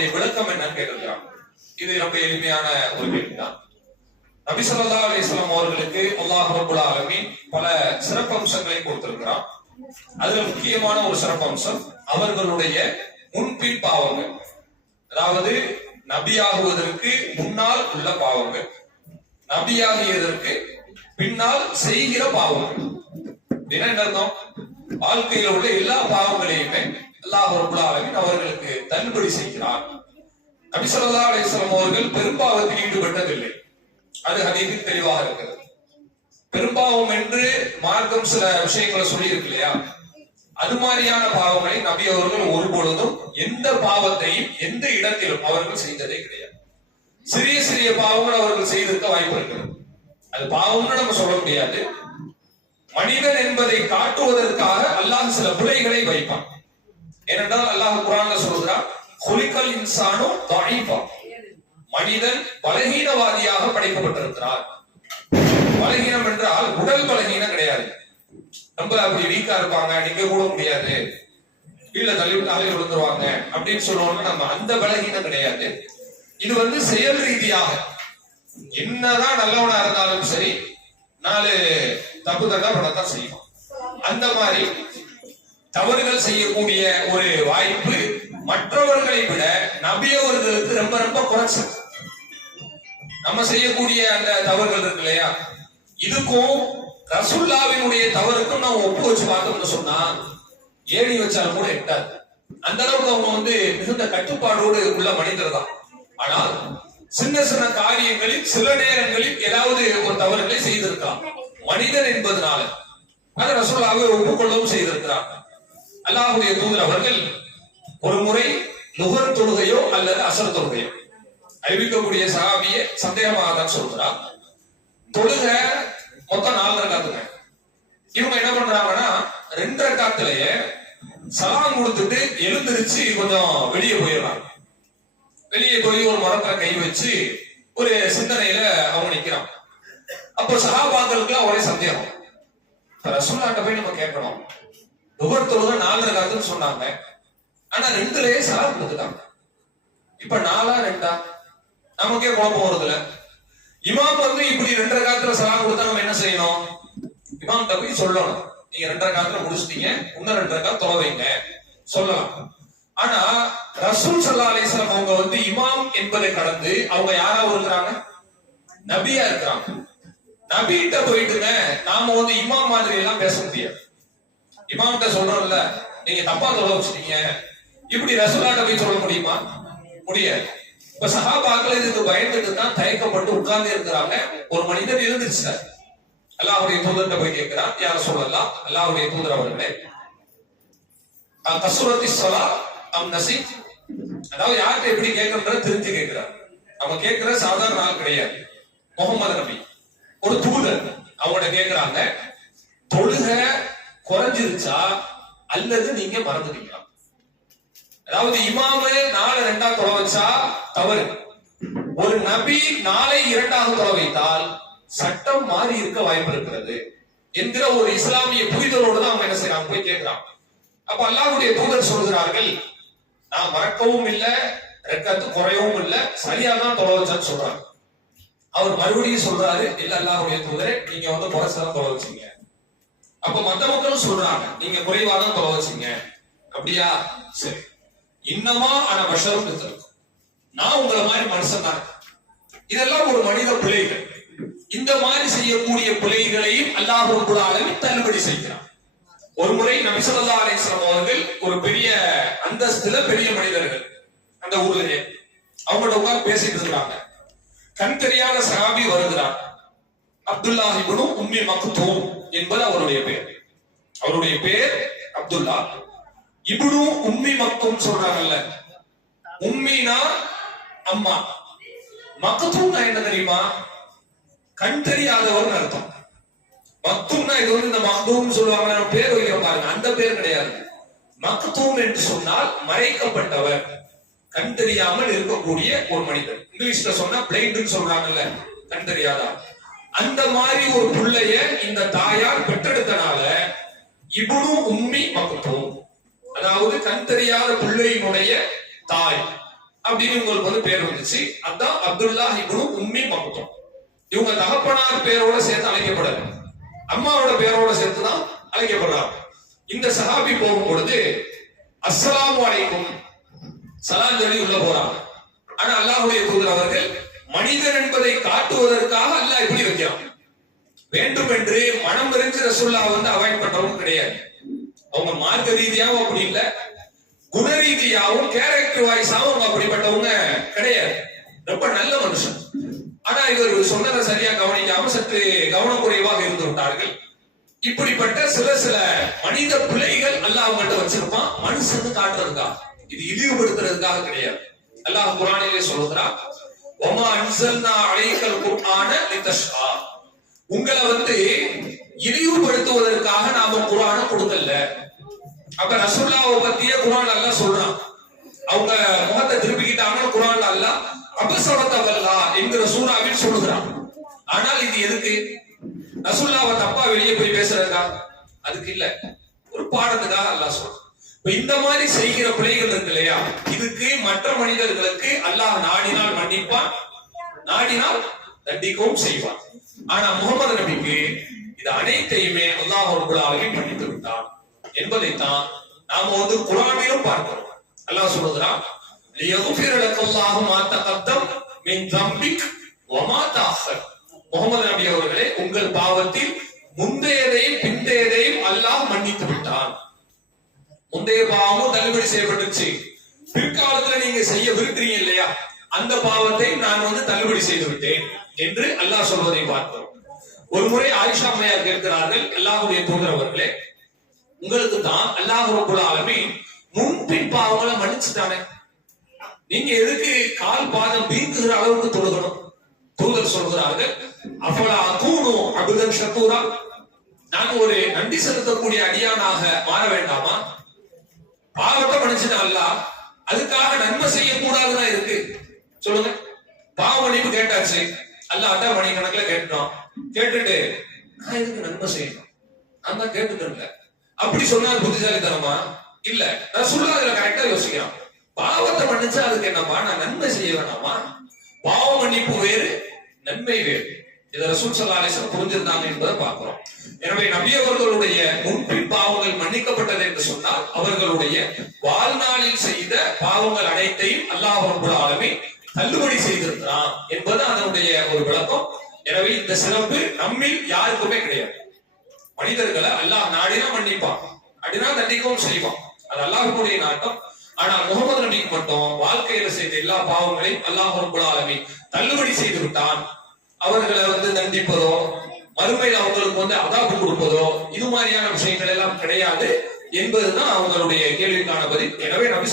அதனுடைய விளக்கம் என்னன்னு கேட்டிருக்கிறாங்க இது ரொம்ப எளிமையான ஒரு கேள்விதான். நபி சொல்லா அலிஸ்லாம் அவர்களுக்கு அல்லாஹ் ரப்பல் ஆலமீன் பல சிறப்பம்சங்களை கொடுத்திருக்கிறான். அதுல முக்கியமான ஒரு சிறப்பு அம்சம் அவர்களுடைய முன்பின் பாவங்கள். அதாவது நபியாகுவதற்கு முன்னால் உள்ள பாவங்கள். நபியாகியதற்கு பின்னால் செய்கிற பாவங்கள். என்ன அர்த்தம்? வாழ்க்கையில் உள்ள எல்லா பாவங்களையுமே அல்லாஹ் ரப்பல் அவர்களுக்கு தள்ளுபடி செய்கிறார். நபி அலிஸ்லாம் அவர்கள் பெரும்பாவத்தில் ஈடுபட்டதில்லை. அது ஹதீஸில் தெளிவாக இருக்கிறது. பெரும்பாவம் என்று மார்க்கம் சில விஷயங்களை சொல்லியிருக்கு இல்லையா? அது மாதிரியான பாவங்களை நபி அவர்கள் ஒருபொழுதும் எந்த பாவத்தையும் எந்த இடத்திலும் அவர்கள் செய்ததே கிடையாது. சிறிய சிறிய பாவங்கள் அவர்கள் செய்திருக்க வாய்ப்பு இருக்கிறது. அது பாவம்னு நம்ம சொல்ல முடியாது. மனிதன் என்பதை காட்டுவதற்காக அல்லாஹ் சில பிழைகளை வைப்பான். ஏனென்றால் அல்லாஹ் குரான்ல சொல்கிறான் குலிக்கல் இன்சானும் தாய்பா மனிதன் பலகீனவாதியாக படைக்கப்பட்டிருக்கிறார். பலகீனம் என்றால் உடல் பலகீனம் கிடையாது. ரொம்ப அப்படி வீக்கா இருப்பாங்க நிக்க கூட முடியாது. கீழே தள்ளிவிட்டாலே விழுந்துருவாங்க. அப்படின்னு சொல்லுவோம்னா நம்ம அந்த பலகீனம் கிடையாது. இது வந்து செயல் ரீதியாக. என்னதான் நல்லவனா இருந்தாலும் சரி நாலு தப்பு தண்டா பண்ணத்தான் செய்யும். அந்த மாதிரி தவறுகள் செய்யக்கூடிய ஒரு வாய்ப்பு மற்றவர்களை விட நபியவர்களுக்கு ரொம்ப ரொம்ப குறைச்சல். நம்ம செய்யக்கூடிய அந்த தவறுகள் இருக்கு இல்லையா? இதுக்கும் ரசுல்லாவினுடைய தவறுக்கும் நம்ம ஒப்பு வச்சு பார்த்தோம்னு சொன்னா ஏணி வச்சாலும் கூட எட்டாது. அந்த அளவுக்கு அவங்க வந்து மிகுந்த கட்டுப்பாடோடு உள்ள மனிதர் தான். ஆனால் சின்ன சின்ன காரியங்களில் சில நேரங்களில் ஏதாவது ஒரு தவறுகளை செய்திருக்கலாம். மனிதன் என்பதனால. அதை ரசூலாவை ஒப்புக்கொள்ளவும் செய்திருக்கிறார் அல்லாஹுடைய தூதர் அவர்கள் ஒரு முறை நுகர் தொழுகையோ அல்லது அசர் தொழுகையோ. அறிவிக்கக்கூடிய சகாபிய சந்தேகமாக தான் சொல்றார் தொழுக மொத்தம் நாலு ரக்காத்துங்க. இவங்க என்ன பண்றாங்கன்னா ரெண்டு ரக்காத்துலயே சலாம் கொடுத்துட்டு எழுந்திருச்சு கொஞ்சம் வெளியே போயிடுறாங்க. வெளியே போய் ஒரு மரத்துல கை வச்சு ஒரு சிந்தனையில அவங்க நிக்கிறான் அப்போ சகாபாக்களுக்கு ஒரே சந்தேகம். ரசூல்லாட்ட போய் நம்ம கேட்கணும். நுகர் தொழுக நாலு சொன்னாங்க. ஆனா ரெண்டுலயே சலாம் கொடுத்துட்டாங்க இப்ப நாலா ரெண்டா? நமக்கே குழப்பம் வருதுல இமாம் வந்து இப்படி ரெண்டரை காத்துல சலாம் கொடுத்தா நம்ம என்ன செய்யணும்? இமாம் போய் சொல்லணும். நீங்க ரெண்டரை காத்துல முடிச்சிட்டீங்க. இன்னும் ரெண்டரை காலம் தொலைவைங்க சொல்லலாம். ஆனா ரசூல் சல்லா அலிஸ்லாம் அவங்க வந்து இமாம் என்பதை கடந்து அவங்க யாராவும் இருக்கிறாங்க? நபியா இருக்கிறாங்க. நபிகிட்ட போயிட்டுங்க நாம வந்து இமாம் மாதிரி எல்லாம் பேச முடியாது. இமாம்கிட்ட சொல்றோம்ல நீங்க தப்பா சொல்ல வச்சுட்டீங்க இப்படி ரசூலாட்ட போய் சொல்ல முடியுமா? முடியாது. இப்ப சகாபாக்கள் இதுக்கு பயந்துட்டு தான் தயக்கப்பட்டு உட்கார்ந்து இருக்கிறாங்க. ஒரு மனிதன் இருந்துச்சு அல்லாஹுடைய தூதர்கிட்ட போய் கேட்கிறான் யார சொல்லலாம் அல்லாஹுடைய தூதர் அவர்களே கசுரத்தி சொலா அம் நசி அதாவது யார்கிட்ட எப்படி கேட்கறத தெரிஞ்சு கேட்கிறார் அவன் கேட்கிற சாதாரண ஆள் கிடையாது. முகமது நபி. ஒரு தூதர் அவங்கள்ட்ட கேட்கிறாங்க தொழுக குறைஞ்சிருச்சா? அல்லது நீங்க மறந்துட்டீங்களா? அதாவது இமாமு நாலு ரெண்டா தொலை வச்சா தவறு. ஒரு நபி நாளை இரண்டாக தொலை வைத்தால் சட்டம் மாறி இருக்க வாய்ப்பு இருக்கிறது என்கிற ஒரு இஸ்லாமிய புரிதலோடு தான் அவங்க என்ன செய்யறாங்க போய் கேட்கிறாங்க. அப்ப அல்லாவுடைய தூதர் சொல்கிறார்கள் நான் மறக்கவும் இல்லை ரெக்கத்து குறையவும் இல்லை சரியா தான் தொலை வச்சான்னு சொல்றாங்க. அவர் மறுபடியும் சொல்றாரு இல்ல அல்லாஹுடைய தூதரே நீங்க வந்து குறைச்சதான் தொலை வச்சீங்க. அப்ப மத்த மக்களும் சொல்றாங்க. நீங்க குறைவா தான் தொலை வச்சீங்க. அப்படியா? சரி. இன்னமா ஆன பஷரும் இருக்கும் நான் உங்களை மாதிரி மனுஷன் தான். இதெல்லாம் ஒரு மனித பிள்ளைகள் இந்த மாதிரி செய்யக்கூடிய பிள்ளைகளையும் அல்லாஹும் கூட அளவில் தள்ளுபடி செய்கிறான். ஒரு முறை நபிசல்லா ஸல்லல்லாஹு அவர்கள் ஒரு பெரிய அந்தஸ்துல பெரிய மனிதர்கள் அந்த ஊர்லயே அவங்களோட உட்கார்ந்து பேசிட்டு இருக்காங்க. கண் தெரியாத சகாபி வருகிறான் அப்துல்லா இப்னு உம்மி மக்தூம் என்பது அவருடைய பெயர். அவருடைய பெயர் அப்துல்லா. இப்னு உம்மி மக்தூம் சொல்றாங்கல்ல. உம்மினா அம்மா. மக்தூம்னா என்ன தெரியுமா? கண் தெரியாதவர்னு அர்த்தம். மக்தூம்னா இது வந்து இந்த மக்தூம் சொல்லுவாங்க பேர் வைக்கிறோம் பாருங்க. அந்த பேர் கிடையாது. மக்தூம் என்று சொன்னால் மறைக்கப்பட்டவர். கண் தெரியாமல் இருக்கக்கூடிய ஒரு மனிதர். இங்கிலீஷ்ல சொன்னா பிளைண்ட்னு சொல்றாங்கல்ல. கண் தெரியாதா? அந்த மாதிரி ஒரு பிள்ளைய இந்த தாயார் பெற்றெடுத்தனால இப்னு உம்மி மக்தூம் அதாவது கண் தெரியாத பிள்ளையினுடைய தாய் அப்படின்னு இவங்களுக்கு வந்து பேர் வந்துச்சு. அதான் அப்துல்லா இப்னு உம்மி மக்தும் இவங்க தகப்பனார் பேரோட சேர்த்து அழைக்கப்படல. அம்மாவோட பேரோட சேர்த்து தான் அழைக்கப்படுறாங்க. இந்த சஹாபி போகும் பொழுது அஸ்லாம் அலைக்கும். சலாம் சொல்லி உள்ள போறாங்க. ஆனா அல்லாஹுடைய தூதர் அவர்கள் மனிதன் என்பதை காட்டுவதற்காக அல்லாஹ் இப்படி வைக்கிறான். வேண்டும் என்று மனம் தெரிஞ்சு ரசுல்லா வந்து அவாய்ட் பண்றவங்க கிடையாது. அவங்க மார்க்க ரீதியாவும் அப்படி இல்ல குண ரீதியாகவும் கேரக்டர் வாய்ஸாவும் அவங்க அப்படிப்பட்டவங்க கிடையாது. ரொம்ப நல்ல மனுஷன். ஆனா இவர் சொன்னதை சரியா கவனிக்காம சற்று கவனக்குறைவாக இருந்து விட்டார்கள். இப்படிப்பட்ட சில சில மனித பிள்ளைகள் அல்லாஹ் அவங்கள்ட்ட வச்சிருப்பான். மனுஷன் காட்டுறதுக்காக. இது இழிவுபடுத்துறதுக்காக கிடையாது. அல்லாஹ் குரானிலே சொல்லுகிறான் ஒமா அன்சல்னா அலைக்கல் குர்ஆன லிதஷ்கா உங்களை வந்து இழிவுபடுத்துவதற்காக நாம குரான கொடுக்கல. அப்ப ரசுல்லாவை பத்தியே குரான் அல்லாஹ் சொல்றான். அவங்க முகத்தை திருப்பிக்கிட்டாங்கன்னு குரான் அல்லாஹ் அபசவத்தவல்லா என்கிற சூறாவில் சொல்லுகிறான். ஆனால் இது எதுக்கு? ரசுல்லாவை தப்பா வெளியே போய் பேசுறதுக்கா அதுக்கு இல்ல. ஒரு பாடத்துக்காக அல்லா சொல்றான். இந்த மாதிரி செய்கிற பிள்ளைகள் இருக்கு இல்லையா? இதுக்கு மற்ற மனிதர்களுக்கு அல்லாஹ் நாடினால் மன்னிப்பான் நாடினால் தண்டிக்கவும் செய்வான். ஆனா முகமது நபிக்கு இது அனைத்தையுமே அல்லாஹ் ரபுல் மன்னித்து விட்டான். என்பதைத்தான் நாம வந்து குரானிலும் பார்க்கிறோம் அல்லாஹ் சொல்லுகிறான் லியகுஃபிர லக்கல்லாஹு மா தகத்தம் மின் தம்பிக் வமா தாஹர். முகமது நபி அவர்களே உங்கள் பாவத்தில் முந்தையதையும் பிந்தையதையும் அல்லாஹ் மன்னித்து விட்டான். முந்தைய பாவமும் தள்ளுபடி செய்யப்பட்டுச்சு. பிற்காலத்துல நீங்க செய்ய விருக்கிறீங்க இல்லையா? அந்த பாவத்தை நான் வந்து தள்ளுபடி செய்து விட்டேன் என்று அல்லாஹ் சொல்வதை பார்த்தோம் ஒரு முறை ஆயிஷா அம்மையார் கேட்கிறார்கள் அல்லாஹுடைய தூதரவர்களே உங்களுக்கு தான் அல்லாஹ் ரபுல் ஆலமீன் முன்பின் பாவங்களை மன்னிச்சுட்டானே. நீங்க எதுக்கு கால் பாதம் வீங்குகிற அளவுக்கு தொழுகணும்? தூதர் சொல்கிறார்கள் அஃபலா தூணும் அபுதன் ஷக்கூரா நான் ஒரு நன்றி செலுத்தக்கூடிய அடியானாக மாற வேண்டாமா? பாவத்தை மன்னிச்சுட்டான் அதுக்காக நன்மை செய்யக்கூடாதுன்னா இருக்கு. சொல்லுங்க. பாவ மன்னிப்பு கேட்டாச்சு. அல்ல அதான் மணி கணக்குல கேட்டோம். கேட்டுட்டு நான் இதுக்கு நன்மை செய்யணும்? நான் தான் கேட்டுட்டு அப்படி சொன்னா புத்திசாலித்தனமா? இல்ல. நான் சொல்ல அதுல கரெக்டா யோசிக்கிறோம். பாவத்தை மன்னிச்சா அதுக்கு என்னமா நான் நன்மை செய்ய வேணாமா? பாவ மன்னிப்பு வேறு நன்மை வேறு. இதை ரசூல் சல்லா அலிஸ்லாம் புரிஞ்சிருந்தாங்க என்பதை பார்க்கிறோம். எனவே நபி அவர்களுடைய முன்பின் பாவங்கள் மன்னிக்கப்பட்டது என்று சொன்னால் அவர்களுடைய வாழ்நாளில் செய்த பாவங்கள் அனைத்தையும் அல்லாஹ் ரப்பல் தள்ளுபடி செய்திருக்கிறான் என்பது அதனுடைய ஒரு விளக்கம். எனவே இந்த சிறப்பு நம்மில் யாருக்குமே கிடையாது. மனிதர்களை அல்லாஹ் நாடினா மன்னிப்பான். அப்படின்னா தண்டிக்கவும் செய்வான். அது அல்லாஹுடைய நாட்டம். ஆனா முகமது நபிக்கு மட்டும் வாழ்க்கையில செய்த எல்லா பாவங்களையும் அல்லாஹ் ரப்பல் தள்ளுபடி செய்து விட்டான் அவர்களை வந்து தண்டிப்பதோ மறுமையில் அவங்களுக்கு வந்து அதாப்பு கொடுப்பதோ இது மாதிரியான விஷயங்கள் எல்லாம் கிடையாது என்பதுதான் அவங்களுடைய கேள்விக்கான பதில். எனவே நபி